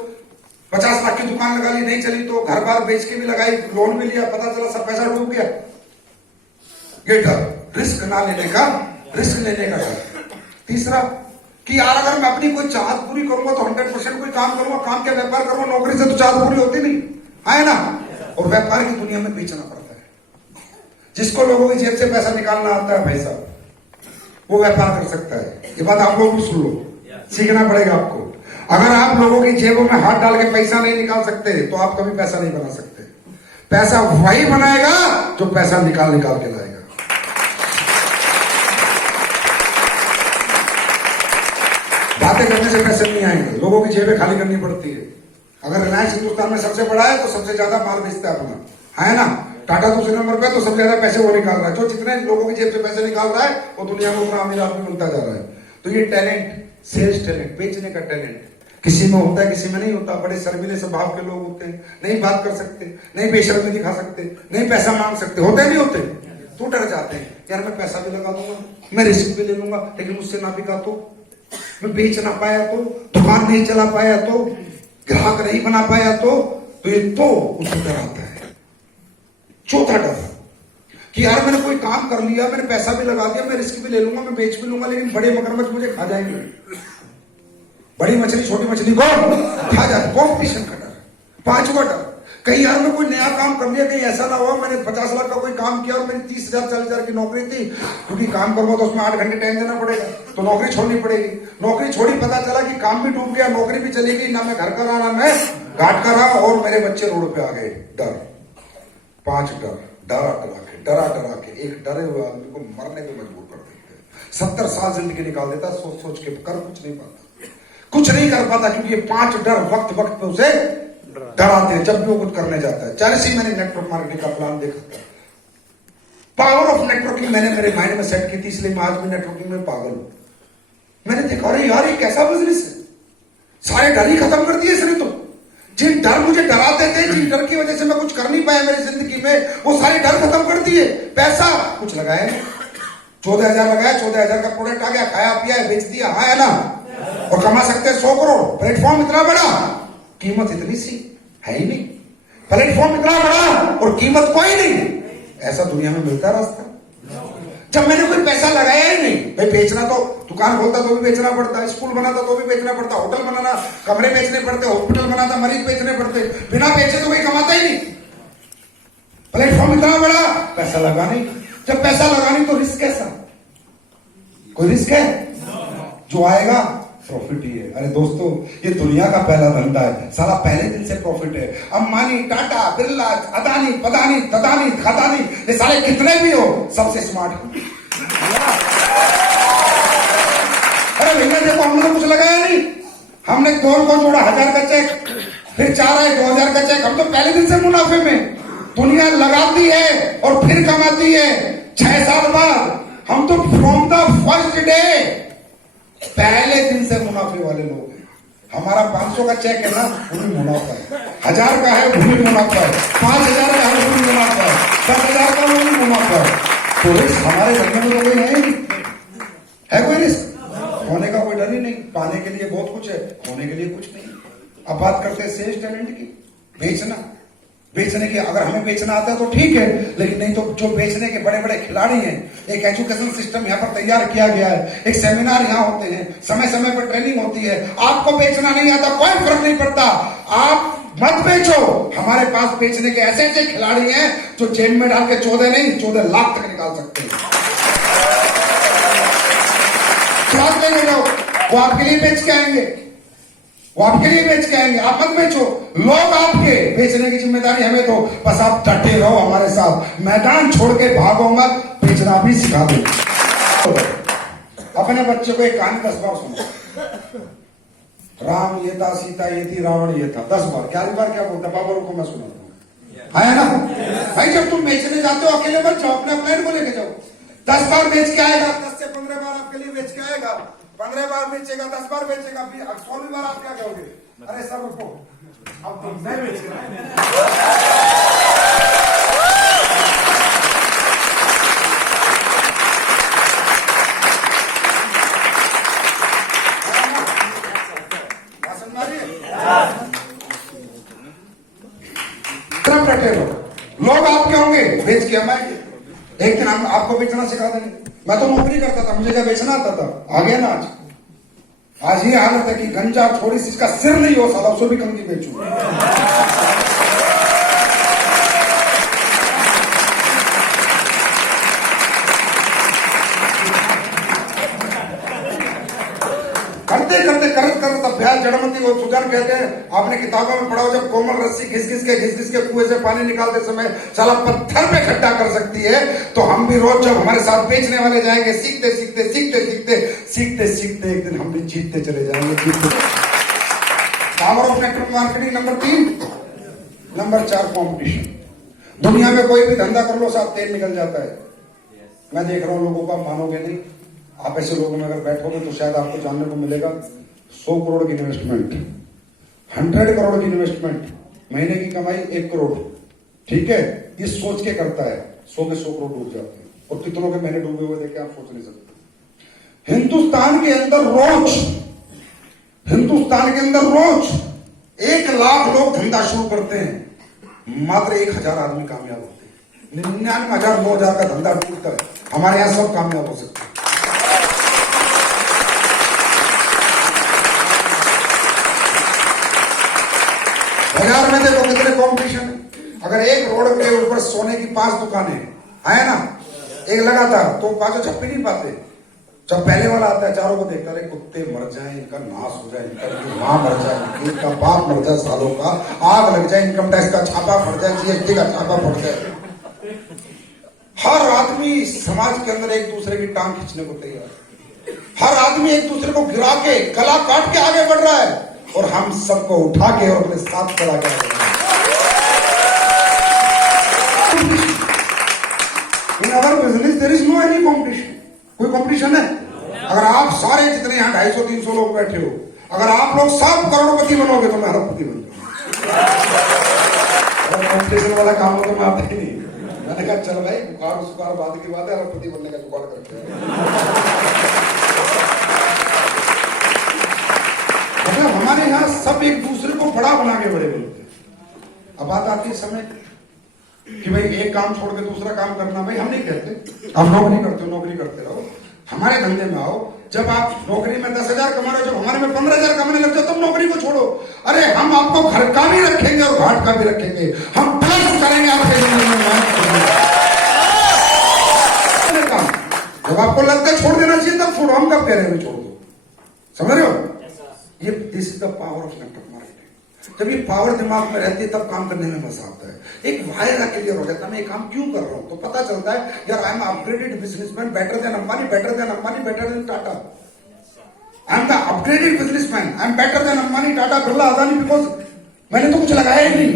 50 लाख की दुकान लगा ली नहीं चली तो, घर बार बेच के भी लगाई, लोन भी लिया, पता चला सब पैसा डूब गया। ये डर, रिस्क ना लेने का, रिस्क लेने का डर। तीसरा कि यार अगर मैं अपनी कोई चाहत पूरी करूंगा तो 100% कोई काम करूंगा, काम क्या व्यापार करूंगा, नौकरी से तो चाहत पूरी होती नहीं है ना। और व्यापार की दुनिया में बेचना पड़ता है। जिसको लोगों की जेब से पैसा निकालना आता है भाई साहब, वो व्यापार कर सकता है। ये बात आप लोग भी सुन लो, सीखना पड़ेगा आपको। अगर आप लोगों की जेबों में हाथ डाल के पैसा नहीं निकाल सकते तो आप कभी पैसा नहीं बना सकते। पैसा वही बनाएगा जो पैसा निकाल निकाल के लाएगा। बातें करने से पैसे नहीं आएंगे, लोगों की जेबें खाली करनी पड़ती है। अगर रिलायंस हिंदुस्तान में सबसे बड़ा है तो सबसे ज्यादा माल बेचता है अपना, है ना। टाटा दूसरे नंबर पे तो सबसे ज्यादा पैसे वो निकाल रहा है। जो जितने लोगों की जेब से पैसे निकाल रहा है वो दुनिया में उतना अमीर आदमी बनता जा रहा है। तो ये टैलेंट, सेल्स टैलेंट, बेचने का टैलेंट किसी में होता है, किसी में नहीं होता। बड़े शर्मीले स्वभाव के लोग होते हैं, नहीं बात कर सकते, नहीं बेशर्मी दिखा सकते, नहीं पैसा मांग सकते, होते नहीं होते, तो डर जाते हैं। यार मैं पैसा भी लगा दूंगा, मैं रिस्क भी ले लूंगा, लेकिन मुझसे ना बिका तो, मैं बेच ना पाया तो, दुकान नहीं चला पाया तो, ग्राहक नहीं बना पाया तो ये तो उसको डर आता है। चौथा डर कि यार मैंने कोई काम कर लिया, मैंने पैसा भी लगा दिया, मैं रिस्क भी ले लूंगा, मैं बेच भी लूंगा, लेकिन बड़े मगरमच्छ मुझे खा जाएंगे। बड़ी मछली छोटी मछली को खा जाती, कॉम्पिटिशन का डर। पांचवा डर, कहीं यार मैं कोई नया काम कर लिया, कहीं ऐसा ना हुआ मैंने 50 लाख का कोई काम किया और मेरी 30,000 40,000 की नौकरी थी, क्योंकि काम करूंगा तो उसमें 8 घंटे टाइम देना पड़ेगा, तो नौकरी छोड़नी पड़ेगी। नौकरी छोड़ी, पता चला कि काम भी डूब गया, नौकरी भी चली गई, ना मैं घर का रहा ना मैं घाट का रहा, और मेरे बच्चे रोड पे आ गए। डर, 5 डर, डरा के एक डरे हुए आदमी को मरने पे मजबूर कर देते हैं। 70 साल जिंदगी निकाल देता, सोच सोच के कर कुछ नहीं पाता, कुछ नहीं कर पाता, क्योंकि ये 5 डर वक्त वक्त पे उसे डराते हैं जब भी वो कुछ करने जाता है। जैसे ही मैंने नेटवर्क मार्केटिंग का प्लान देखा था, पावर ऑफ नेटवर्किंग मैंने मेरे माइंड में सेट की थी, इसलिए मैं आज भी नेटवर्किंग में पागल हूं। मैंने देखा अरे यार ये कैसा बिजनेस है, सारे डर ही खत्म कर दिए इसने तो। जिन डर मुझे डराते थे, जिन डर की वजह से मैं कुछ कर नहीं पाया मेरी जिंदगी में, वो सारे डर खत्म कर दिए। पैसा कुछ लगाया, 14,000 लगाया, 14,000 का प्रोडक्ट आ गया, खाया पिया बेच दिया, हाँ है ना, और कमा सकते हैं 100 करोड़। प्लेटफॉर्म इतना बड़ा, कीमत इतनी सी है ही नहीं। प्लेटफॉर्म इतना बड़ा और कीमत कोई नहीं, ऐसा दुनिया में मिलता रास्ता? जब मैंने कोई पैसा लगाया ही नहीं, भाई बेचना तो, दुकान खोलता तो भी बेचना पड़ता, स्कूल बनाता तो भी बेचना पड़ता, होटल बनाना कमरे बेचने पड़ते, हॉस्पिटल बनाता मरीज बेचने पड़ते, बिना बेचे तो कोई कमाता ही नहीं। प्लेटफॉर्म इतना बड़ा, पैसा लगा नहीं। जब पैसा लगा नहीं तो रिस्क कैसा? कोई रिस्क है? जो आएगा प्रॉफिट ही है। अरे दोस्तों, ये दुनिया का पहला धंधा है, साला पहले दिन से प्रॉफिट है। अंबानी, टाटा, बिरला, अदानी, पदानी, तदानी, खदानी, ये सारे कितने भी हो, सबसे स्मार्ट। अरे भैया देखो, हमने कुछ लगाया नहीं, हमने कौन कौन जोड़ा 1000 का चेक, फिर 4 आए 2000 का चेक। हम तो पहले दिन से मुनाफे में। दुनिया लगाती है और फिर कमाती है 6 साल बाद। हम तो फ्रॉम द फर्स्ट डे पहले दिन से मुनाफे वाले लोग हैं। हमारा 500 का चेक है ना, वो भी मुनाफा है, 1000 का है वो भी मुनाफा है, 5000 का है वो भी मुनाफा है, 10,000 का वो भी मुनाफा है। तो रिस्क हमारे धंधे में तो कोई है ही नहीं, है कोई रिस्क? होने का कोई डर ही नहीं। पाने के लिए बहुत कुछ है, होने के लिए कुछ नहीं। अब बात करते हैं सेल्स टैलेंट की, बेचना। बेचने की, अगर हमें बेचना आता है तो ठीक है, लेकिन नहीं तो जो बेचने के बड़े बड़े खिलाड़ी हैं, एक एजुकेशन सिस्टम यहाँ पर तैयार किया गया है, एक सेमिनार यहाँ होते हैं, समय समय पर ट्रेनिंग होती है। आपको बेचना नहीं आता, कोई फर्क नहीं पड़ता, आप मत बेचो। हमारे पास बेचने के ऐसे ऐसे खिलाड़ी हैं जो जेब में डाल के 14 नहीं 14 लाख तक निकाल सकते हैं। क्लास लेने जाओ, वो आपके लिए बेच के आएंगे, वो आपके लिए बेच के आएंगे, आप मत बेचो। लोग आपके, बेचने की जिम्मेदारी हमें दो, बस आप डटे रहो हमारे साथ, मैदान छोड़ के भागो मत, बेचना भी सिखा दो। अपने बच्चे को एक कहानी 10 बार सुनो। राम ये था, सीता ये थी, रावण ये था, 10 बार। 11 बार क्या बोलता बाबा, रुको मैं सुना है ना। भाई जब तुम बेचने जाते हो अकेले मत जाओ, अपने फ्रेंड को लेके जाओ। 10 बार बेच के आएगा, 10 से 15 बार आपके लिए बेच के आएगा, 15 बार बेचेगा, 10 बार बेचेगा, 16वीं बार आप क्या कहोगे? अरे सर रुको, अब तो मैं बेच रहा लोग आपके होंगे, बेच के हम आएंगे। एक दिन हम आपको बेचना सिखा देंगे। मैं तो नौकरी करता था, मुझे क्या बेचना आता था? आ गया ना आज। आज ये हालत है कि गंजा थोड़ी सी इसका सिर नहीं हो सकता, उसको भी कम की बेचू। करते करते करत करत अभ्यास जड़मती को सुजन कहते हैं। आपने किताबों में पढ़ा हो, जब कोमल रस्सी घिस घिस के कुएं से पानी निकालते समय साला पत्थर पे खड्डा कर सकती है, तो हम भी रोज जब हमारे साथ बेचने वाले जाएंगे, सीखते सीखते सीखते सीखते सीखते सीखते एक दिन हम भी जीतते चले जाएंगे। Power of network marketing number 3। Number 4 competition. दुनिया में कोई भी धंधा कर लो, साथ तेल निकल जाता है। मैं देख रहा हूं लोगों को, आप मानोगे नहीं, आप ऐसे लोगों में अगर बैठोगे तो शायद आपको जानने को मिलेगा 100 करोड़ की इन्वेस्टमेंट, 100 करोड़ की इन्वेस्टमेंट, महीने की कमाई 1 करोड़। ठीक है, ये सोच के करता है, 100 के 100 करोड़ डूब जाते हैं। और कितनों के महीने डूबे हुए देखे आप सोच नहीं सकते। हिंदुस्तान के अंदर रोज 1 लाख लोग धंधा शुरू करते हैं, मात्र 1000 आदमी कामयाब होते हैं। 99,000 9,000 का धंधा टूटता है। हमारे यहां सब कामयाब हो सकते हैं। बाजार में देखो कितने कॉम्पिटिशन है। अगर एक रोड के ऊपर सोने की 5 दुकानें है ना, एक लगातार, तो पांचों छप नहीं पाते। जब पहले वाला आता है, चारों को देखता है, कुत्ते मर जाए, इनका नाश हो जाए, इनका मां मर जाए, इनका बाप मर जाए, सालों का आग लग जाए, इनकम टैक्स का छापा पड़ जाए, जीएसटी का छापा पड़ जाए। हर आदमी समाज के अंदर एक दूसरे की टांग खींचने को तैयार है। हर आदमी एक दूसरे को गिरा के, गला काट के आगे बढ़ रहा है, और हम सबको उठा के और अपने साथ चला के in our business there is no any competition. कोई कॉम्पिटिशन है? अगर आप सारे जितने यहाँ 250-300 लोग बैठे हो, अगर आप लोग सब करोड़पति बनोगे तो मैं अरबपति बन जाऊंगा। कॉम्पिटिशन वाला काम हो तो मैं आता ही नहीं। मैंने कहा चल भाई, बुखार सुखार बाद की बात है, अरबपति बनने का जुगाड़ करते हैं। हमारे यहां सब एक दूसरे को बड़ा बना के बड़े बनते हैं। अब बात आती है समय कि भाई एक काम छोड़ के दूसरा काम करना। भाई हम नहीं कहते आप नौकरी करते हो, नौकरी करते रहो, हमारे धंधे में आओ। जब आप नौकरी में 10,000 कमा रहे हो, जब हमारे में 15,000 कमाने लग जाओ, तब नौकरी को छोड़ो। अरे हम आपको घर का भी रखेंगे और घाट का भी रखेंगे, हम प्लस करेंगे आपके जिंदगी में। जब आपको लगता है छोड़ देना चाहिए तब छोड़ो, हम कब कह रहे हैं छोड़ दो? समझ रहे हो? ये this is the power of network marketing. जब ये पावर दिमाग में रहती है तब काम करने में मजा आता है। एक वायरा क्लियर हो जाता है, मैं ये काम क्यों कर रहा हूं, तो पता चलता है यार I am upgraded businessman, better than Ambani, better than Ambani, better than Tata. I am the upgraded businessman, I am better than Ambani, Tata, Birla, Adani, because मैंने तो कुछ लगाया ही नहीं।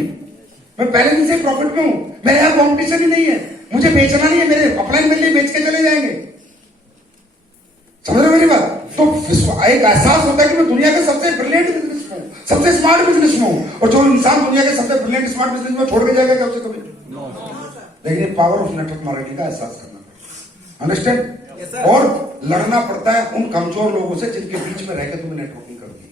मैं पहले दिन से प्रॉफिट में हूं। मेरे यहां कॉम्पिटिशन ही नहीं है, मुझे बेचना नहीं है, मेरे अपलाइन मेरे लिए बेच के चले जाएंगे। समझ रहे हो मेरी बात? तो एक एहसास होता है कि मैं दुनिया के सबसे ब्रिलियंट बिजनेस में हूं, सबसे स्मार्ट बिजनेस में हूं। और जो इंसान दुनिया के सबसे ब्रिलियंट स्मार्ट बिजनेस में छोड़ के जाएगा क्या उसे कभी? लेकिन पावर ऑफ नेटवर्क मार्केटिंग का एहसास करना पड़ता है, अंडरस्टैंड? और लड़ना पड़ता है उन कमजोर लोगों से जिनके बीच में रहकर तुम्हें नेटवर्किंग करनी है।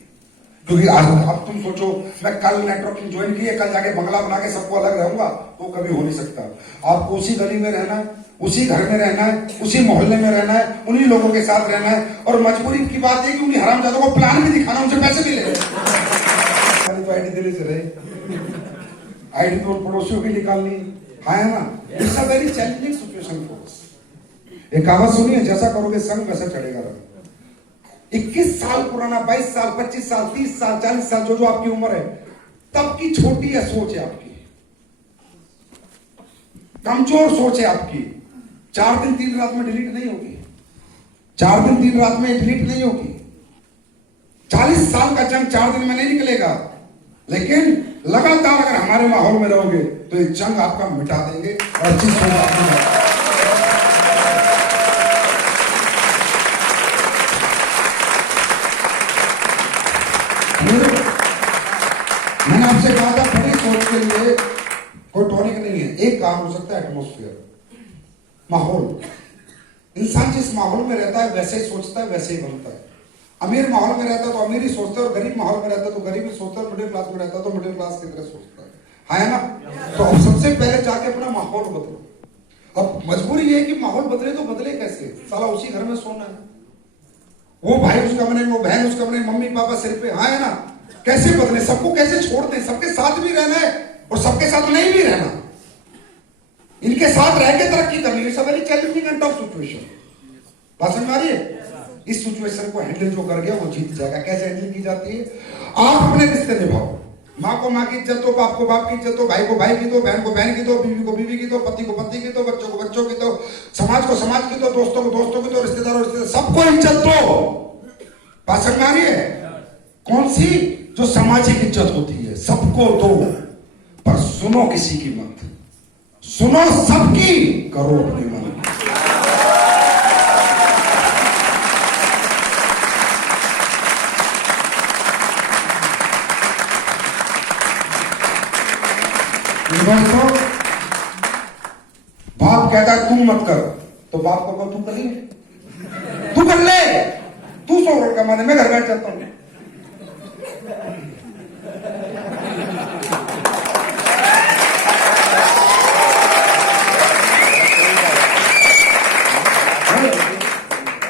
क्योंकि आज अब तुम सोचो मैं कल नेटवर्किंग ज्वाइन की है, कल जाके बंगला बना के सबको अलग रहूंगा, तो कभी हो नहीं सकता। आपको उसी गली में रहना है, उसी घर में रहना है, उसी मोहल्ले में रहना है, उन्हीं लोगों के साथ रहना है। और मजबूरी की बात है कि उन्हीं हरामजादों को प्लान भी दिखाना, उनसे पैसे भी लेना। तो आईडी दिल्ली से रहे, आईडी तो पड़ोसियों की निकालनी है ना। It's a very challenging situation for us. एक कहावत सुनिए, जैसा करोगे संग वैसा चढ़ेगा रंग। 21 साल पुराना, 22 साल, 25 साल, 30 साल, 40 साल, जो आपकी उम्र है, तब की छोटी है सोच है आपकी, कमजोर सोच है आपकी। 4 दिन 3 रात में डिलीट नहीं होगी, 4 दिन 3 रात में डिलीट नहीं होगी। 40 साल का जंग 4 दिन में नहीं निकलेगा, लेकिन लगातार अगर हमारे माहौल में रहोगे तो ये जंग आपका मिटा देंगे और अच्छी सोच आपकी। मैंने आपसे कहा था बड़ी सोच के लिए कोई टॉनिक नहीं है, एक काम हो सकता है एटमोस्फियर, माहौल। इंसान जिस माहौल में रहता है वैसे ही सोचता है, वैसे ही बनता है। अमीर माहौल में रहता है तो अमीर ही सोचता है, और गरीब माहौल में रहता है तो गरीब ही सोचता है, मिडिल क्लास में रहता है तो मिडिल क्लास की तरह सोचता है ना। तो अब सबसे पहले जाके अपना माहौल बदलो। अब मजबूरी है कि माहौल बदले तो बदले कैसे, साला उसी घर में सोना है, वो भाई उस कमरे में, वो बहन उस कमरे में, मम्मी पापा सिर पे, हाँ है ना, कैसे बदले, सबको कैसे छोड़ दें, सबके साथ भी रहना है और सबके साथ नहीं भी रहना, इनके साथ रह के तरक्की करनी है, very challenging and tough situation. बात समझ आ रही है? इस सिचुएशन को हैंडल जो कर गया वो जीत जाएगा। कैसे हैंडल की जाती है? आप अपने रिश्ते निभाओ, माँ को माँ की इज्जत दो, बाप को बाप की इज्जत दो, भाई को भाई की दो, बहन को बहन की दो, बीवी को बीवी की दो, पति को पति की दो, बच्चों को बच्चों की दो, समाज को समाज की दो, दोस्तों को दोस्तों की दो, रिश्तेदारों रिश्तेदार, सबको इज्जत दो। बात समझ आ रही है? कौन सी? जो सामाजिक इज्जत होती है, सबको दो, पर सुनो किसी की मत, सुनो सबकी, करो अपने मन। दोस्तों, बाप कहता है तू मत कर, तो बाप को तू कर ले, तू कर ले, तू 100 करोड़ कमा दे, मैं घर बैठ जाता हूं।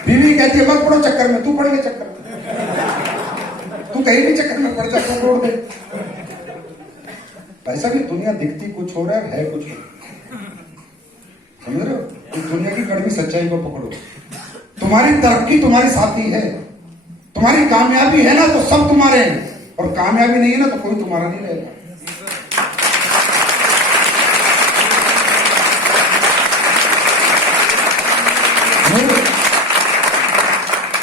बीवी कहती है मत पड़ो चक्कर में, तू पड़ ले चक्कर में, तू कहीं भी चक्कर में पड़ जा, तोड़ दे। ऐसा भी दुनिया दिखती कुछ हो रहा है कुछ हो, समझ रहे हो? इस दुनिया की कड़वी सच्चाई को पकड़ो। तुम्हारी तरक्की तुम्हारी साथी है, तुम्हारी कामयाबी है ना तो सब तुम्हारे हैं, और कामयाबी नहीं है ना तो कोई तुम्हारा नहीं रहेगा।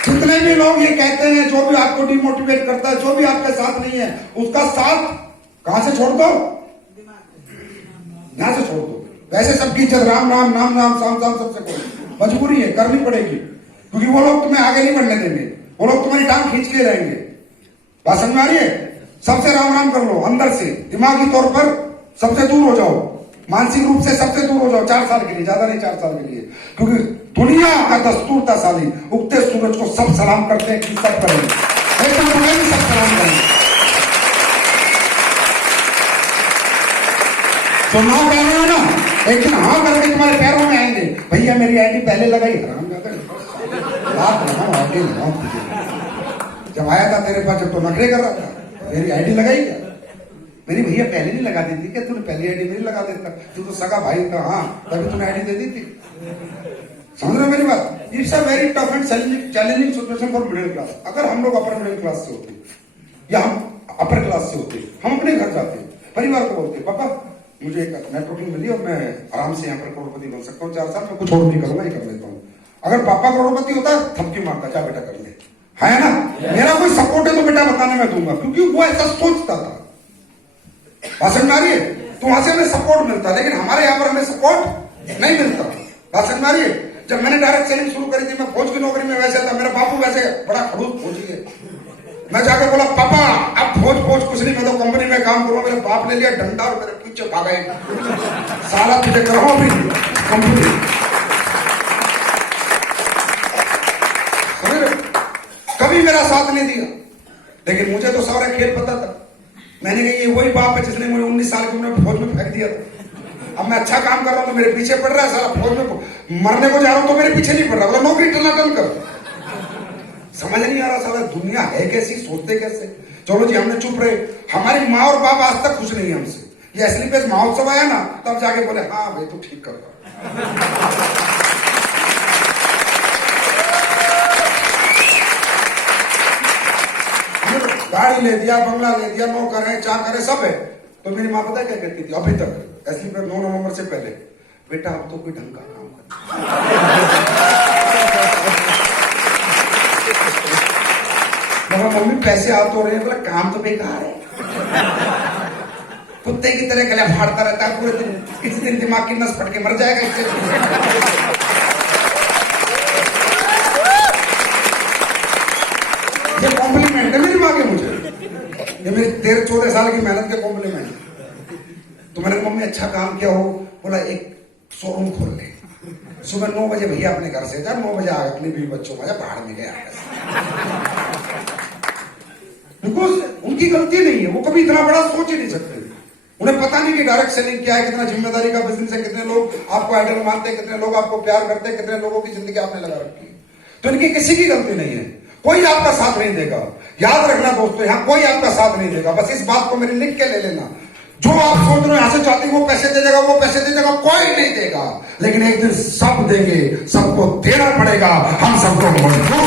जितने भी लोग ये कहते हैं, जो भी आपको डिमोटिवेट करता है, जो भी आपके साथ नहीं है, उसका साथ कहां से छोड़ दो? यहां से छोड़ दो। वैसे सबकी इज्जत राम राम नाम राम साम साम सबसे करो, मजबूरी है, करनी पड़ेगी, क्योंकि वो लोग तुम्हें आगे नहीं बढ़ने देंगे, वो लोग तुम्हारी टांग खींच के रहेंगे। बात समझ में आ रही है? सबसे राम राम कर लो, अंदर से दिमागी तौर पर सबसे दूर हो जाओ, मानसिक रूप से सबसे दूर हो जाओ, 4 साल के लिए, ज्यादा नहीं 4 साल के लिए, क्योंकि दुनिया का दस्तूर था साली, उगते सूरज को सब सलाम करते हैं कि सब करेंगे, ऐसा तुम्हें भी सब सलाम करेंगे। तो ना कह रहे हो ना, एक दिन हाँ करके तुम्हारे पैरों में आएंगे, भैया मेरी आईडी पहले लगाई, हराम जब आया था तेरे पास, जब तो नखरे कर रहा था, मेरी आईडी लगाई क्या? मेरी भैया पहले नहीं लगा देती क्या? तूने पहले आईडी मेरी लगा देता, तू तो सगा भाई था, हाँ तभी तूने आईडी दे दी थी। समझ रहे मेरी बात? It's a very tough and challenging situation for middle class. अगर हम लोग अपर मिडिल क्लास से होते या हम अपर क्लास से होते, हम अपने घर जाते, परिवार को बोलते पापा मुझे एक नेटवर्किंग मिली और मैं आराम से यहाँ पर करोड़पति बन सकता हूँ, 4 साल में कुछ और नहीं करूंगा, ये कर लेता हूँ। अगर पापा करोड़पति होता थपकी मारता, जा बेटा कर ले, है ना? मेरा कोई सपोर्ट है तो बेटा बताने में दूंगा, क्योंकि वो ऐसा सोचता था। बात समझ में आ रही है? तो वहां से हमें सपोर्ट मिलता, लेकिन हमारे यहाँ पर हमें सपोर्ट नहीं मिलता। बात समझ में आ रही है? जब मैंने डायरेक्ट सेलिंग शुरू करी थी, मैं फौज की नौकरी में वैसे था, मेरा बापू वैसे बड़ा खड़ूस फौजी है, मैं जाके बोला पापा अब फौज कुछ नहीं, मैं तो कंपनी में काम करूंगा। मेरे बाप ने लिया डंडा और मेरे पीछे भागा, साला तुझे करो भी कंपनी। कभी मेरा साथ नहीं दिया, लेकिन मुझे तो सारा खेल पता था। मैंने कहा ये वही बाप है जिसने मुझे 19 साल की उम्र में फौज में फेंक दिया था। अब मैं अच्छा काम कर रहा हूं तो मेरे पीछे पड़ रहा है, साला फौज में मरने को जा रहा हूं तो मेरे पीछे नहीं पड़ रहा, बोला नौकरी टनाटन कर। समझ नहीं आ रहा साला दुनिया है कैसी, सोचते कैसे। चलो जी हमने चुप रहे, हमारी माँ और बाप आज तक खुश नहीं है हमसे। ये असली पे महोत्सव आया ना, तब जाके बोले हाँ भाई तू ठीक कर रहा। गाड़ी ले दिया, बंगला ले दिया, नौकर है, चाकर है, सब है। तो मेरी माँ पता क्या कहती थी अभी तक, असली पे 9 नवंबर से पहले, बेटा अब तो कोई ढंग का काम कर। मम्मी पैसे आ तो रहे, बोला काम तो बेकार है, कुत्ते की तरह गला फाड़ता रहता है पूरे दिन, किसी दिन दिमाग की नस फट के मर जाएगा इससे। ये कॉम्प्लीमेंट है मेरी माँ के मुझे, ये मेरी 13-14 साल की मेहनत के कॉम्प्लीमेंट। तो मैंने मम्मी अच्छा काम किया हो, बोला एक शोरूम खोल ले, सुबह 9 बजे भैया अपने घर से जा, 9 बजे आ अपने बीवी बच्चों का बाहर में गया। बिकॉज उनकी गलती नहीं है, वो कभी इतना बड़ा सोच ही नहीं सकते। उन्हें पता नहीं कि डायरेक्ट सेलिंग क्या है, कितना जिम्मेदारी का बिजनेस है, कितने लोग आपको आइडल मानते हैं, कितने लोग आपको प्यार करते हैं, कितने लोगों की जिंदगी आपने लगा रखी है। तो इनकी किसी की गलती नहीं है, कोई आपका साथ नहीं देगा। याद रखना दोस्तों, यहां कोई आपका साथ नहीं देगा। बस इस बात को मेरे लिख के ले लेना, जो आप सोच रहे हो यहां से चाहते वो पैसे दे देगा, वो पैसे दे देगा, कोई नहीं देगा। लेकिन एक दिन सब देंगे, सबको देना पड़ेगा, हम सबको मजबूर।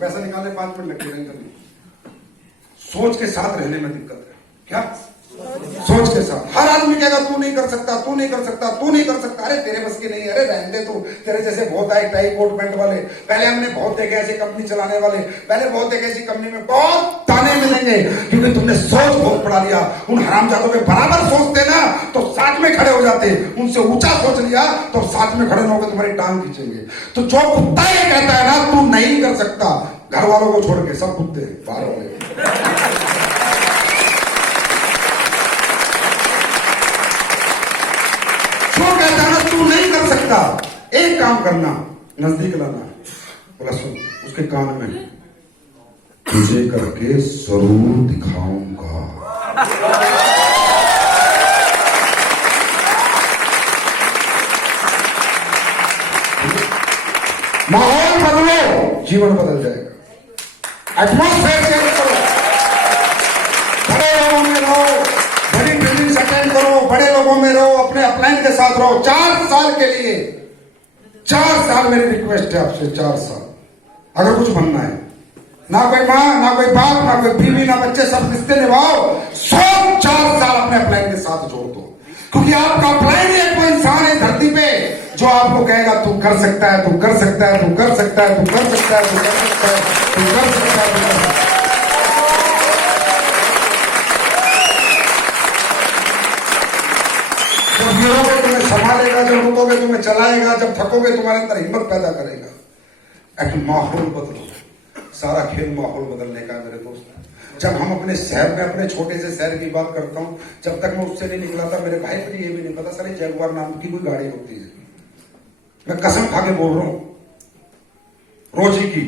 पैसा निकालने 5 मिनट लगते रहेंगे। सोच के साथ रहने में दिक्कत है। क्या सोच के साथ? हर आदमी कहेगा तू नहीं कर सकता, तू नहीं कर सकता, तू नहीं कर सकता। अरे तेरे बस की नहीं है, अरे रहने तू, तेरे जैसे बहुत आए टाई कोट पैंट वाले। पहले हमने बहुत देखे ऐसे कंपनी चलाने वाले, पहले बहुत देखे ऐसी कंपनी में बहुत ताने मिलेंगे, क्योंकि तुमने सोच बहुत बढ़ा लिया। उन हरामजादों के बराबर सोचते ना तो साथ में खड़े हो जाते, उनसे ऊंचा सोच लिया तो साथ में खड़े न होकर तुम्हारी टांग खींचेंगे। तो जो कुत्ता ये कहता है ना तू नहीं कर सकता, घर वालों को छोड़ के सब कुत्ते बाहर वाले। कहता है ना तू नहीं कर सकता, एक काम करना, नजदीक लाना, बोला सुन उसके कान में, तुझे करके जरूर दिखाऊंगा। माहौल बदलो, जीवन बदल जाएगा। एटमॉस्फेयर चेंज करो, बड़े लोगों में रहो, बड़ी ट्रेनिंग अटेंड करो, बड़े लोगों में रहो, अपने अपलाइन के साथ रहो 4 साल के लिए। 4 साल मेरी रिक्वेस्ट है आपसे, 4 साल अगर कुछ बनना है। ना कोई माँ, ना कोई बाप, ना कोई बीवी, ना बच्चे, सब रिश्ते निभाओ। 4 साल अपने अपलाइन के साथ जोड़ दो, क्योंकि आपका अपलाइन एक कोई इंसान है धरती पे जो आपको कहेगा तू कर सकता है, तू कर सकता है, तू कर सकता है, तू कर सकता है, तू कर सकता है, तू कर सकता है, तू कर सकता है। जब गिरोगे तुम्हें संभालेगा, जब रुकोगे तुम्हें चलाएगा, जब थकोगे तुम्हारे अंदर हिम्मत पैदा करेगा। एक माहौल बदलो, सारा खेल माहौल बदलने का मेरे दोस्त। जब हम अपने शहर में, अपने छोटे से शहर की बात करता हूं, जब तक मैं उससे नहीं निकला था मेरे भाई को ये भी नहीं पता सारी जगुआर नाम की कोई गाड़ी होती है। मैं कसम खा के बोल रहा हूं, रोजी की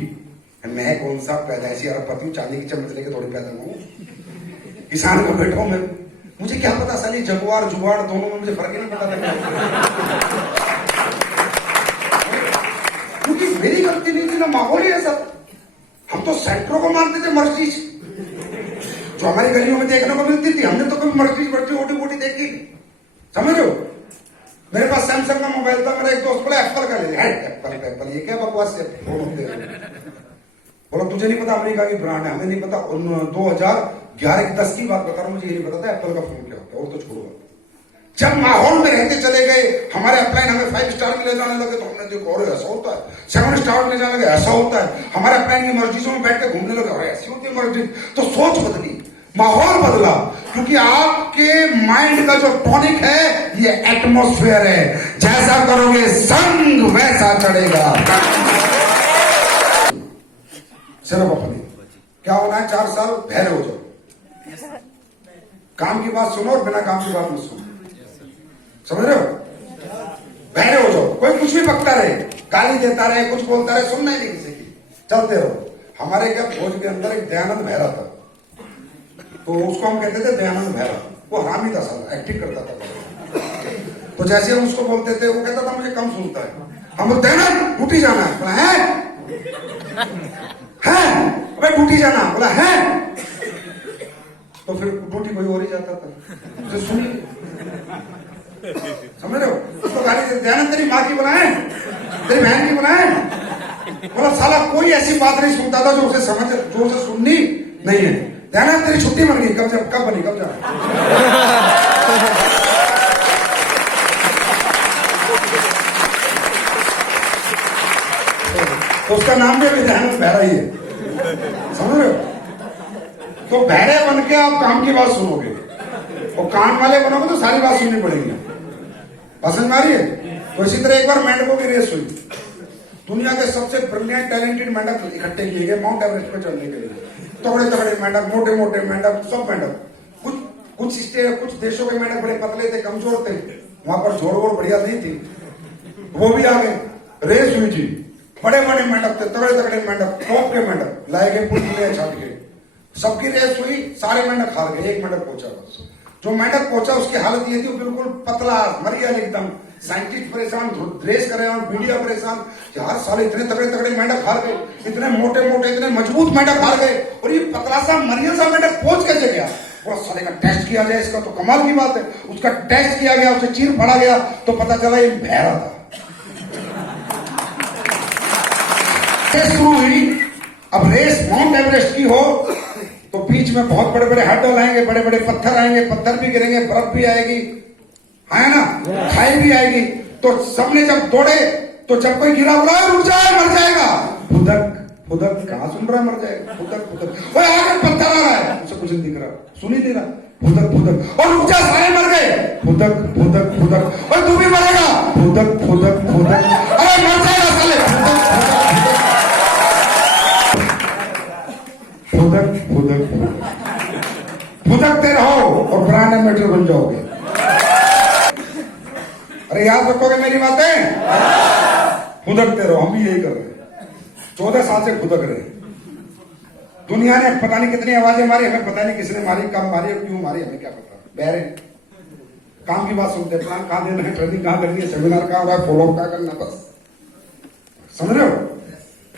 मैं कौन सा पैदाइशी अरबपति हूं, चांदी की चम्मच लेके थोड़ी पैदा हूं, किसान का बेटा हूं मैं। मुझे क्या पता साली जगुआर जुगाड़ दोनों में मुझे फर्क ही नहीं पता लगा, क्योंकि मेरी गलती नहीं थी ना, माहौल ही ऐसा। हम तो सेंटरों को मानते थे मर्सिडीज, जो हमारी गलियों में देखने को मिलती थी। हमने तो कभी मर्सिडीज ओटी वोटी देखी, समझ रहे हो? मेरे पास सैमसंग का मोबाइल था, मेरा एक दोस्त बोला एप्पल का ले लिया। एप्पल ये क्या बकवास है? बोला तुझे नहीं पता अमेरिका की ब्रांड है, हमें नहीं पता। 2011-10 की बात बता रहा हूं, मुझे ये नहीं पता था एप्पल का फोन क्या होता है, और तो छोड़ो। जब माहौल में रहते चले गए, हमारे अपलाइन हमें 5 स्टार में ले जाने लगे तो हमने देखो और ऐसा होता है, 7 स्टार में ले जाने लगे ऐसा होता है। हमारे अपलाइन की मस्जिदों में बैठ के घूमने लगे और ऐसी होती है मस्जिद। तो सोच बदली, माहौल बदला, क्योंकि आपके माइंड का जो टॉनिक है ये एटमॉस्फेयर है। जैसा करोगे संग वैसा चढ़ेगा। सिर्फ अपनी क्या होना है, 4 साल बहरे हो जाओ, काम की बात सुनो और बिना काम की बात मत सुनो, समझ रहे हो? बहरे हो जाओ, कोई कुछ भी बकता रहे, गाली देता रहे, कुछ बोलता रहे, सुनना ही नहीं किसी की, चलते रहो। हमारे क्या भोज के अंदर एक दयानंद बहरा था, तो उसको हम कहते थे दयानंद बहरा। वो हरामी था, साला एक्टिंग करता था। तो जैसे हम उसको बोलते थे वो कहता था मुझे कम सुनता है। हम दयानंद ड्यूटी जाना है, बोला है भाई ड्यूटी जाना, बोला है, तो फिर ड्यूटी कोई और ही जाता था। तो सुनिए, समझ रहे हो? उसको गाली दे, दयानंद तेरी माँ की बनाए, तेरी बहन की बनाए, बोला साला कोई ऐसी बात नहीं सुनता था जो उसे समझ, जो उसे सुननी नहीं है। दयानंद तेरी छुट्टी बन गई, कब बनी, कब जाना? तो उसका नाम भी अभी दयानंद बहरा ही है, समझ रहे हो? तो बहरे बन के आप काम की बात सुनोगे, और कान वाले बनोगे तो सारी बात सुननी पड़ेगी। पसंद आ रही है? तो इसी तरह एक बार मेंढकों की रेस हुई। दुनिया के सबसे ब्रिलियंट टैलेंटेड मेंढक इकट्ठे किए गए माउंट एवरेस्ट पे चढ़ने के लिए। तगड़े तगड़े मेंढक, मोटे मोटे मेंढक, सब मेंढक। कुछ देशों के मेंढक बड़े पतले थे, कमजोर थे, वहां पर जोड़ वोड़ बढ़िया नहीं थी, वो भी आ गए। रेस हुई थी, बड़े बड़े मेंढक थे, तगड़े तगड़े मेंढक, टॉप के मेंढक लाए गए, पुल छाट के। सबकी रेस हुई, सारे मेंढक हार गए, एक मेंढक पहुंचा बस। जो मेंढक पहुंचा उसकी हालत ये थी, वो बिल्कुल पतला मर गया एकदम। साइंटिस्ट परेशान, ड्रेस कर रहे हैं, मीडिया परेशान, यार साले इतने तगड़े तगड़े मेंढक हार गए, इतने मोटे मोटे इतने मजबूत मेंढक हार गए, और ये पतला सा मरिया सा मेंढक पहुंच कैसे गया? वो साले का टेस्ट किया जाए, इसका तो कमाल की बात है। उसका टेस्ट किया गया, उसे चीर फाड़ा गया, तो पता चला ये बहरा था। शुरू हुई। अब रेस माउंट एवरेस्ट की हो तो बीच में बहुत बड़े बड़े हर्डल आएंगे, बड़े बड़े पत्थर आएंगे, पत्थर भी गिरेंगे, बर्फ भी आएगी, है ना, खाई भी आएगी। तो सबने जब दौड़े तो जब कोई गिरा बोला रुक जाए मर जाएगा, फुदक फुदक, कहां सुन रहा है मर जाएगा, फुदक फुदक, ओए आगे पत्थर आ रहा है, उसे कुछ नहीं दिख रहा, सुन ही नहीं रहा, फुदक फुदक, और रुक जा सारे मर गए, फुदक फुदक फुदक, और तू भी मरेगा, फुदक फुदक फुदक, अरे मर जाएगा साले, फुदक फुदक फुदक, फुदकते रहो और ब्रांड एम्बेसडर बन जाओगे। अरे याद रखोगे मेरी बातें, फुदकते रहो। हम भी यही कर रहे हैं, 14 साल से फुदक रहे। दुनिया ने पता नहीं कितनी आवाजें मारी, हमें पता नहीं किसने मारी, कब मारी, क्यों मारी, हमें क्या पता। बहरे काम की बात सुनते, प्लान कहां देना है, ट्रेनिंग कहां करनी है, सेमिनार कहां हुआ है, फॉलो अप क्या करना, बस समझ रहे हो।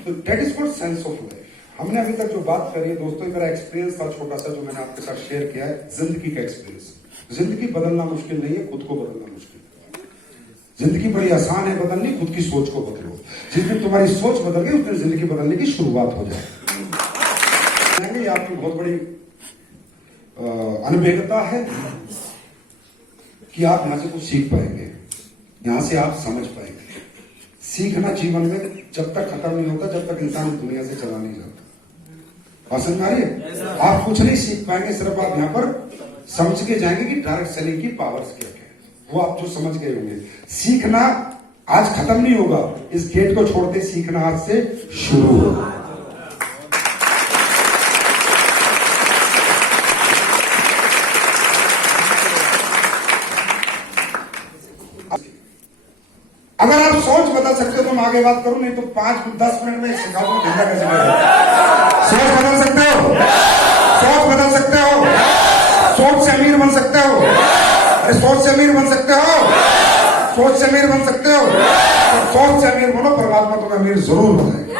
तो that is called sense of life. हमने अभी तक जो बात करी है दोस्तों, मेरा एक्सपीरियंस था छोटा सा जो मैंने आपके साथ शेयर किया है, जिंदगी का एक्सपीरियंस। जिंदगी बदलना मुश्किल नहीं है, खुद को बदलना मुश्किल है। जिंदगी बड़ी आसान है बदलनी, खुद की सोच को बदलो। जिस दिन तुम्हारी सोच बदल गई उस दिन जिंदगी बदलने की शुरुआत हो जाए। ये आपकी बहुत बड़ी अनभिज्ञता है कि आप यहां से कुछ सीख पाएंगे, यहां से आप समझ पाएंगे। सीखना जीवन में जब तक खत्म नहीं होता, जब तक इंसान दुनिया से चला नहीं जाता। पसंद आ रही है? आप कुछ नहीं सीख पाएंगे, सिर्फ आप यहां पर समझ के जाएंगे कि डायरेक्ट सेलिंग की पावर्स क्या क्या है, वो आप जो समझ गए होंगे। सीखना आज खत्म नहीं होगा, इस गेट को छोड़ते सीखना आज से शुरू होगा। अगर आप सोच बदल सकते हो तो मैं आगे बात करूं, नहीं तो 5-10 मिनट में सिखा दूं धंधा कैसे करें। सोच बदल सकते हो, सोच बदल सकते हो, सोच से अमीर बन सकते हो। अरे सोच से अमीर बन सकते हो, सोच से अमीर बन सकते हो, सोच से अमीर बनो, परमात्मा तुम्हें अमीर जरूर बनाएगा।